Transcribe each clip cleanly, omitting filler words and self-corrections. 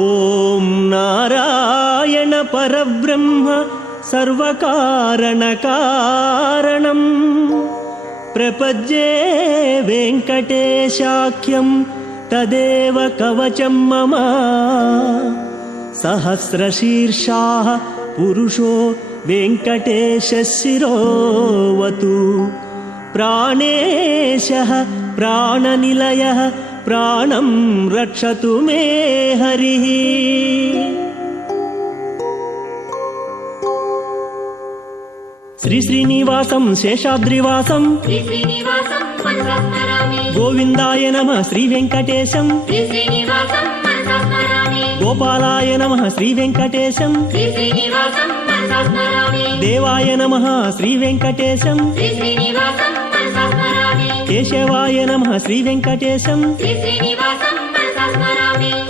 ఓం నారాయణ పరబ్రహ్మ సర్వకారణకారణం ప్రపద్యే వెంకటేశాఖ్యం తదేవ కవచం మమ సహస్రశీర్షాః పురుషో వెంకటేశశిరోవతు ప్రాణేశః ప్రాణనిలయః ప్రాణం రక్షతు మే హరిః. శ్రీ శ్రీనివాసం శేషాద్రివాసం గోవిందాయ నమః శ్రీ వెంకటేశం గోపాలాయ నమః శ్రీ వెంకటేశం దేవాయ నమః శ్రీ వెంకటేశం కేశవాయ నమః శ్రీ వెంకటేశం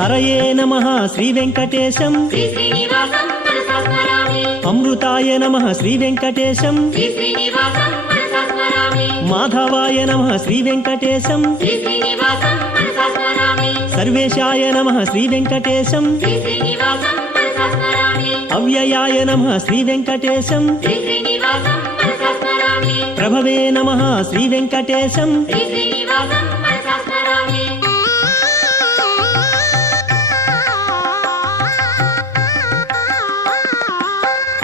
హరయే నమః శ్రీ వెంకటేశం అమృతాయ నమః శ్రీ వెంకటేశం మాధవాయ నమః శ్రీ వెంకటేశం సర్వేశాయ నమః శ్రీ వెంకటేశం అవ్యయాయ నమః శ్రీ వెంకటేశం ప్రభవే నమః శ్రీ వెంకటేశం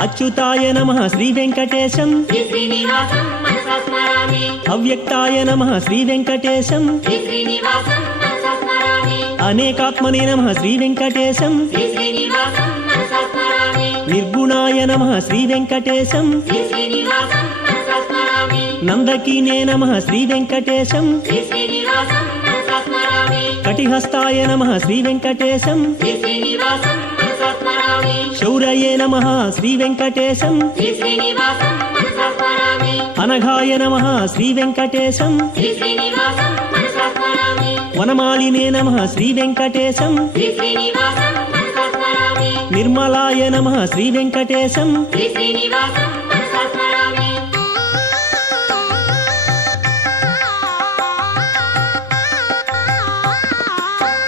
అచ్యుతాయ నమః శ్రీ వెంకటేశం అవ్యక్తాయ నమః శ్రీ వెంకటేశం అనేకాత్మనే నమః శ్రీ వెంకటేశం నిర్గుణాయ నమః శ్రీ వెంకటేశం నందకీనే నమః శ్రీ వెంకటేశం కటిహస్తాయ నమః శ్రీ వెంకటేశం శౌరయే నమః శ్రీ వెంకటేశం అనఘాయ నమః శ్రీ వెంకటేశం వనమాలినే నమః శ్రీ వెంకటేశం నిర్మలాయ నమః శ్రీ వెంకటేశం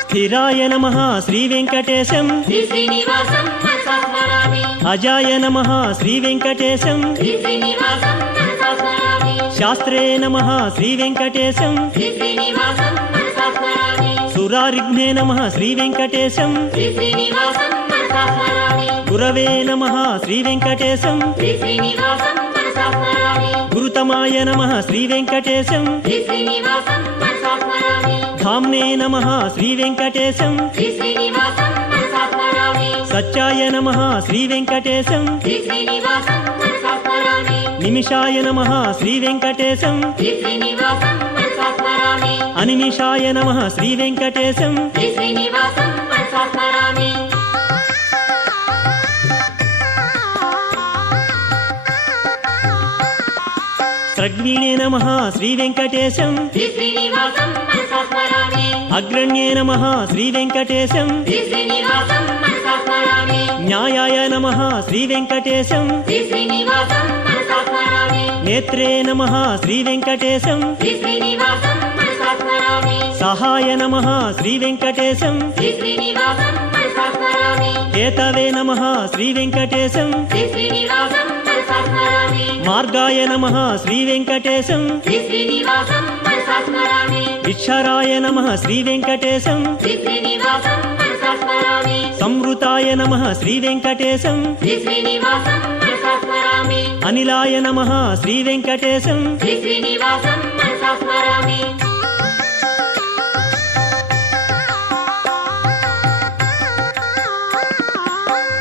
స్థిరాయ నమః శ్రీ వెంకటేశం అజాయ నమః శ్రీ వెంకటేశం శాస్త్రే నమః శ్రీ వెంకటేశం సురారిఘ్నే నమః శ్రీ వెంకటేశం గురవే నమః శ్రీ వెంకటేశం గురుతమాయ నమః శ్రీ వెంకటేశం ధామ్నే నమః శ్రీ వెంకటేశం సత్యాయ నమః శ్రీ వెంకటేశం నిమిషాయ నమః శ్రీ వెంకటేశం అనిమిషాయ నమః శ్రీ వెంకటేశం స్రగ్వీణే నమః శ్రీ వెంకటేశం అగ్రణ్యే నమః శ్రీ వెంకటేశం న్యాయాయ నమః శ్రీ వెంకటేశం నేత్రే నమః శ్రీ వెంకటేశం సహాయ నమః శ్రీ వెంకటేశం హేతవే నమః శ్రీ వెంకటేశం మార్గాయ నమః శ్రీ వెంకటేశం విక్షరాయ నమః శ్రీ వెంకటేశం సంవృతాయ నమః శ్రీ వెంకటేశం అనిలాయ నమః శ్రీ వెంకటేశం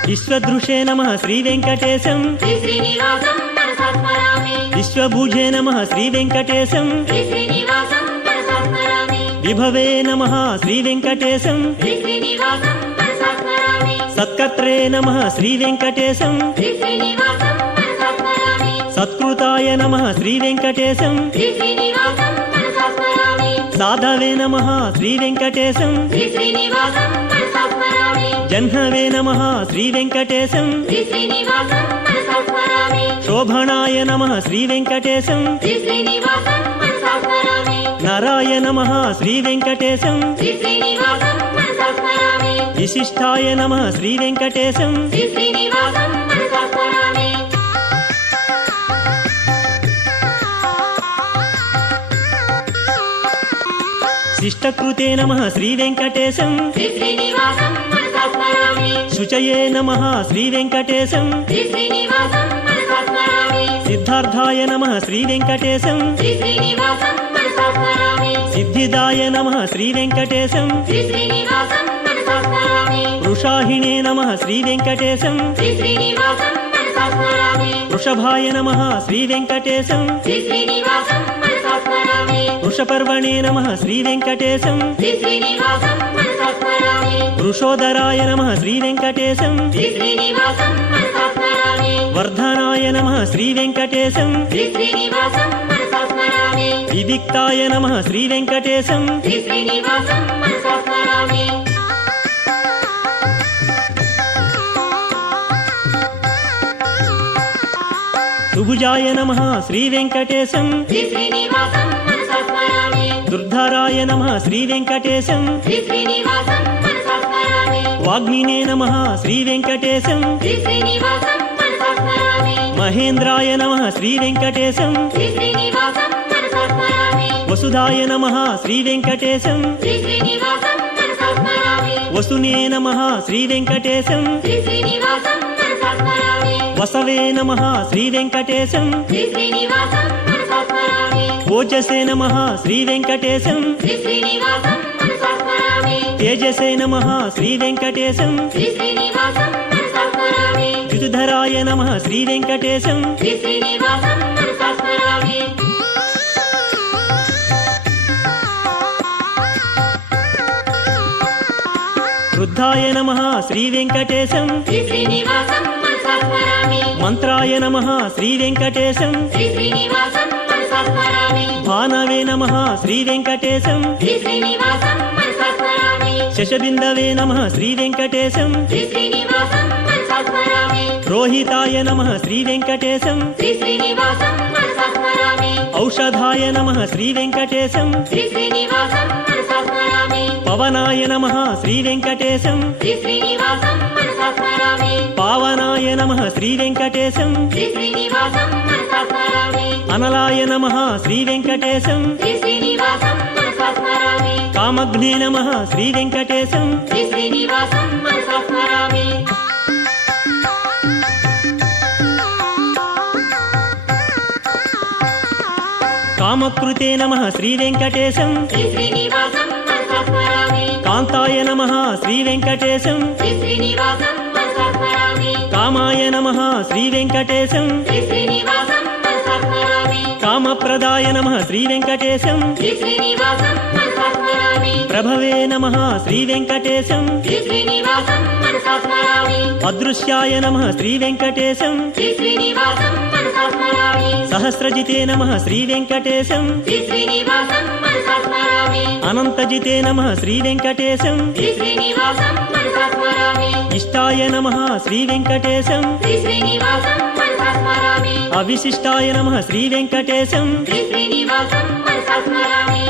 విశ్వదృశే నమః శ్రీ వెంకటేశం విశ్వభుజే నమః శ్రీ వెంకటేశం విభవే నమః శ్రీ వెంకటేశం సత్కత్రే నమః శ్రీ వెంకటేశం సత్కృతాయ నమః శ్రీ వెంకటేశం సాధవే నమః శ్రీ వెంకటేశం జహ్నవే నమః శ్రీ వెంకటేశం శోభనాయ నమః శ్రీ వెంకటేశం నరాయ నమః శ్రీ వెంకటేశం విశిష్టాయ నమః శ్రీ వెంకటేశం శ్రీ శ్రీనివాసం మనసా స్మరామి. శిష్టకృతే నమః శ్రీ వెంకటేశం శ్రీ శ్రీనివాసం మనసా స్మరామి. శుచయే నమః శ్రీ వెంకటేశం శ్రీ శ్రీనివాసం మనసా స్మరామి. సిద్ధార్థాయ నమః శ్రీ వెంకటేశం శ్రీ శ్రీనివాసం మనసా స్మరామి. సిద్ధిదాయ నమః శ్రీ వెంకటేశం శ్రీ శ్రీనివాసం మనసా స్మరామి. వృషాహిణే నమః శ్రీ వెంకటేశం శ్రీ శ్రీనివాసం మనసా స్మరామి. వృషభాయ నమః శ్రీ వెంకటేశం శ్రీ శ్రీనివాసం మనసా స్మరామి. వృషపర్వణే నమః శ్రీ వెంకటేశం శ్రీ శ్రీనివాసం మనసా స్మరామి. వృషోదరాయ నమః శ్రీ వెంకటేశం శ్రీ శ్రీనివాసం మనసా స్మరామి. వర్ధనాయ నమః శ్రీ వెంకటేశం శ్రీ శ్రీనివాసం మనసా స్మరామి. వివిక్తాయ నమః శ్రీ వెంకటేశం శ్రీ శ్రీనివాసం మనసా స్మరామి. సుభుజాయ నమః శ్రీ వెంకటేశం శ్రీ శ్రీనివాసం మనసా స్మరామి. దుర్ధరాయ నమః శ్రీ వెంకటేశం శ్రీ శ్రీనివాసం మనసా స్మరామి. వాగ్మినే నమః శ్రీ వెంకటేశం శ్రీ శ్రీనివాసం మనసా స్మరామి. మహేంద్రాయ నమః శ్రీ వెంకటేశం శ్రీ శ్రీనివాసం మనసా స్మరామి. వసుధాయ నమః శ్రీ వెంకటేశం శ్రీ శ్రీనివాసం మనసా స్మరామి. వసునే నమః శ్రీ వెంకటేశం శ్రీ శ్రీనివాసం మనసా స్మరామి. వసవే నమః శ్రీ వెంకటేశం శ్రీ శ్రీనివాసం మనసా స్మరామి. ఓజసే నమః శ్రీ వెంకటేశం శ్రీ శ్రీనివాసం మనసా స్మరామి. తేజసే నమః శ్రీ వెంకటేశం శ్రీ శ్రీనివాసం మనసా స్మరామి. యుధరాయ నమః శ్రీ వెంకటేశం శ్రీ శ్రీనివాసం మనసా స్మరామి. వృద్ధాయ నమః శ్రీ వెంకటేశం శ్రీ శ్రీనివాసం మనసా స్మరామి. మంత్రాయ నమః శ్రీ వెంకటేశం శ్రీ శ్రీనివాసం మనసా స్మరామి. భానవే నమః శ్రీ వెంకటేశం శ్రీ శ్రీనివాసం మనసా స్మరామి. శశబిందవే నమః శ్రీ వెంకటేశం శ్రీ శ్రీనివాసం మనసా స్మరామి. రోహితాయ నమః శ్రీ వెంకటేశం శ్రీ శ్రీనివాసం మనసా స్మరామి. ఔషధాయ నమః శ్రీ వెంకటేశం శ్రీ శ్రీనివాసం మనసా స్మరామి. పవనాయ నమః శ్రీ వెంకటేశం శ్రీ శ్రీనివాసం మనసా స్మరామి. పావనాయ నమః శ్రీ వెంకటేశం శ్రీ శ్రీనివాసం మనసా స్మరామి. అనలాయ నమః శ్రీ వెంకటేశం శ్రీ శ్రీనివాసం మనసా స్మరామి. కామగ్నే నమః శ్రీ వెంకటేశం శ్రీ శ్రీనివాసం మనసా స్మరామి. కామకృతే నమః శ్రీ వెంకటేశం శ్రీ శ్రీనివాసం మనసా స్మరామి. కాంతాయ నమః శ్రీ వెంకటేశం శ్రీ శ్రీనివాసం మనసా స్మరామి. కామాయ నమః శ్రీ వెంకటేశం శ్రీ శ్రీనివాసం మనసా స్మరామి. కామప్రదాయ నమః శ్రీ వెంకటేశం శ్రీ శ్రీనివాసం మనసా స్మరామి. ప్రభవే నమః శ్రీ వెంకటేశం శ్రీ శ్రీనివాసం మనసా స్మరామి. అదృశ్యాయ నమః శ్రీ వెంకటేశం శ్రీ శ్రీనివాసం మనసా స్మరామి. సహస్రజితే నమః శ్రీ వెంకటేశం శ్రీ శ్రీనివాసం మనసా స్మరామి. అనంతజితే నమః శ్రీ వెంకటేశం శ్రీ శ్రీనివాసం మనసా స్మరామి. ఇష్టాయ నమః శ్రీ వెంకటేశం శ్రీ శ్రీనివాసం మనసా స్మరామి. అవిశిష్టాయ నమః శ్రీ వెంకటేశం శ్రీ శ్రీనివాసం మనసా స్మరామి.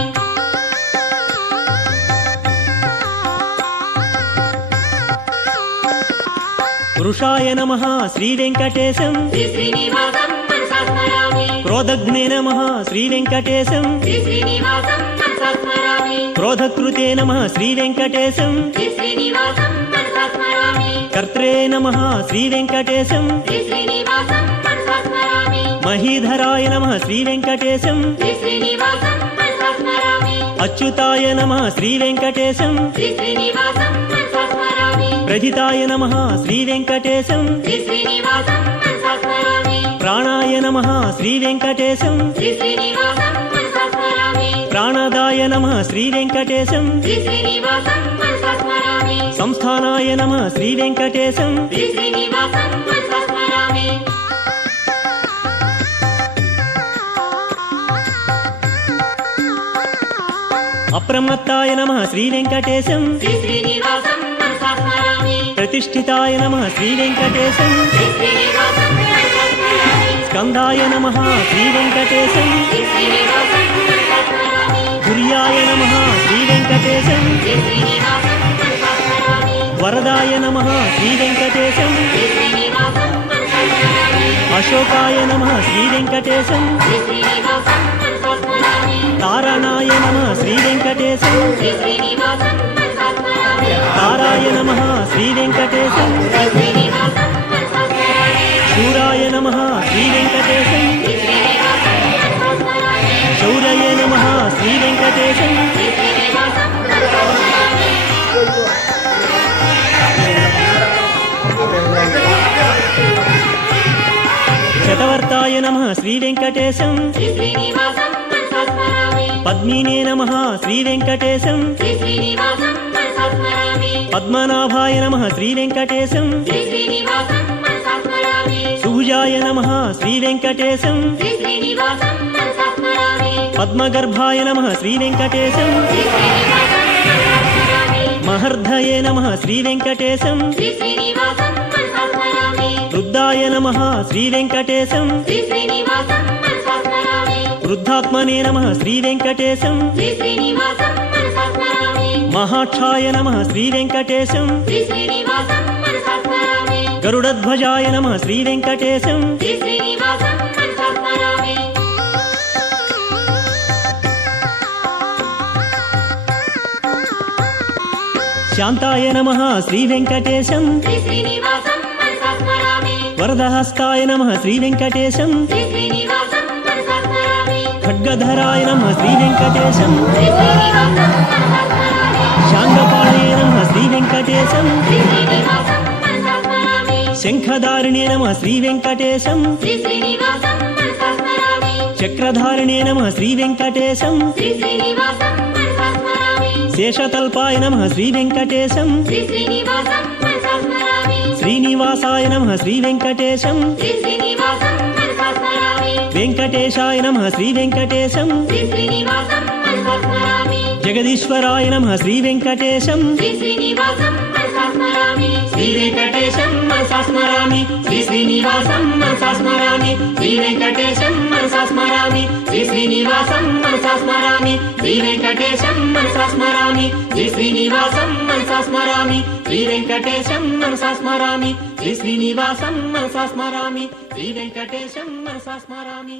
వృషాయ నమః శ్రీ వెంకటేశం శ్రీ శ్రీనివాసం మనసా స్మరామి. క్రోధగ్నే నమః శ్రీ వెంకటేశం శ్రీ శ్రీనివాసం మనసా స్మరామి. క్రోధకృతే నమః శ్రీ వెంకటేశం శ్రీ శ్రీనివాసం మనసా స్మరామి. కర్త్రే నమః శ్రీ వెంకటేశం శ్రీ శ్రీనివాసం మనసా స్మరామి. మహీధరాయ నమః శ్రీ వెంకటేశం శ్రీ శ్రీనివాసం మనసా స్మరామి. అచ్యుతాయ నమః శ్రీ వెంకటేశం శ్రీ శ్రీనివాసం మనసా స్మరామి. ప్రథితాయ నమః శ్రీ వెంకటేశం శ్రీ శ్రీనివాసం మనసా స్మరామి. ప్రాణాయ నమః శ్రీ వెంకటేశం శ్రీ శ్రీనివాసం మనసా స్మరామి. ప్రాణదాయ నమః శ్రీ వెంకటేశం శ్రీ శ్రీనివాసం మనసా స్మరామి. సంస్థానాయ నమః శ్రీ వెంకటేశం శ్రీ శ్రీనివాసం మనసా స్మరామి. అప్రమత్తాయ నమః శ్రీ వెంకటేశం శ్రీ శ్రీనివాసం మనసా స్మరామి. ప్రతిష్ఠితాయ నమః శ్రీ వెంకటేశం శ్రీ శ్రీనివాసం మనసా స్మరామి. స్కందాయ నమః శ్రీ వెంకటేశం శ్రీ శ్రీనివాసం మనసా స్మరామి. తుర్యాయ నమః శ్రీ వెంకటేశం శ్రీ శ్రీనివాసం మనసా స్మరామి. వరదాయ నమః శ్రీ వెంకటేశం శ్రీ శ్రీనివాసం మనసా స్మరామి అశోకాయ నమః శ్రీ వెంకటేశం శ్రీ శ్రీనివాసం మనసా స్మరామి తారణాయ నమః శ్రీ వెంకటేశం శ్రీ శ్రీనివాసం మనసా స్మరామి తారాయ నమః శ్రీ వెంకటేశం శ్రీ శ్రీనివాసం మనసా స్మరామి శూరాయ నమః శ్రీ వెంకటేశం శ్రీ శ్రీనివాసం మనసా స్మరామి శౌరయే నమః శ్రీ వెంకటేశం శ్రీ శ్రీనివాసం మనసా స్మరామి శతవర్తాయ నమః శ్రీ వెంకటేశం శ్రీ శ్రీనివాసం మనసా స్మరామి పద్మినే నమః శ్రీ వెంకటేశం శ్రీ శ్రీనివాసం మనసా స్మరామి పద్మనాభాయ నమః శ్రీ వెంకటేశం శ్రీ శ్రీనివాసం మనసా స్మరామి సుభుజాయ నమః శ్రీ వెంకటేశం శ్రీ శ్రీనివాసం మనసా స్మరామి పద్మగర్భాయ నమః శ్రీ వెంకటేశం శ్రీ శ్రీనివాసం మనసా స్మరామి మహర్ధయే నమః శ్రీ వెంకటేశం శ్రీ శ్రీనివాసం మనసా స్మరామి వృద్ధాయ నమః శ్రీ వెంకటేశం శ్రీ శ్రీనివాసం మనసా స్మరామి వృద్ధాత్మనే నమః శ్రీ వెంకటేశం శ్రీ శ్రీనివాసం మనసా స్మరామి మహాక్షాయ నమః శ్రీ వెంకటేశం శ్రీ శ్రీనివాసం మనసా స్మరామి గరుడధ్వజాయ నమః శ్రీ వెంకటేశం శ్రీ శ్రీనివాసం మనసా స్మరామి శాంతాయ నమః శ్రీ వెంకటేశం శ్రీ శ్రీనివాసం మనసా స్మరామి వరదహస్తాయ నమః శ్రీ వెంకటేశం శ్రీ శ్రీనివాసం మనసా స్మరామి ఖడ్గధరాయ నమః శ్రీ వెంకటేశం శ్రీ శ్రీనివాసం మనసా స్మరామి శాంగపాణయే నమః శ్రీ వెంకటేశం శ్రీ శ్రీనివాసం మనసా స్మరామి శంఖధారిణే నమః శ్రీ వెంకటేశం శ్రీ శ్రీనివాసం మనసా స్మరామి చక్రధారిణే నమః శ్రీ వెంకటేశం శ్రీ శ్రీనివాసం మనసా స్మరామి శేషతల్పాయ నమః శ్రీ వెంకటేశం శ్రీ శ్రీనివాసం మనసా స్మరామి శ్రీనివాసాయ నమః శ్రీ వెంకటేశం శ్రీ శ్రీనివాసం మనసా స్మరామి వెంకటేశాయ నమః శ్రీ వెంకటేశం శ్రీ శ్రీనివాసం మనసా స్మరామి జగదీశ్వరాయ నమః శ్రీ వెంకటేశం శ్రీ శ్రీనివాసం మనసా స్మరామి శ్రీ వెంకటేశం మనసా స్మరామి శ్రీ శ్రీనివాసం మనసా స్మరామి శ్రీ వెంకటేశం మనసా స్మరామి శ్రీ శ్రీనివాసం మనసా స్మరామి శ్రీ వెంకటేశం మనసా స్మరామి శ్రీ శ్రీనివాసం మనసా స్మరామి శ్రీ వెంకటేశం మనసా స్మరామి శ్రీ శ్రీనివాసం మనసా స్మరామి శ్రీ వెంకటేశం మనసా స్మరామి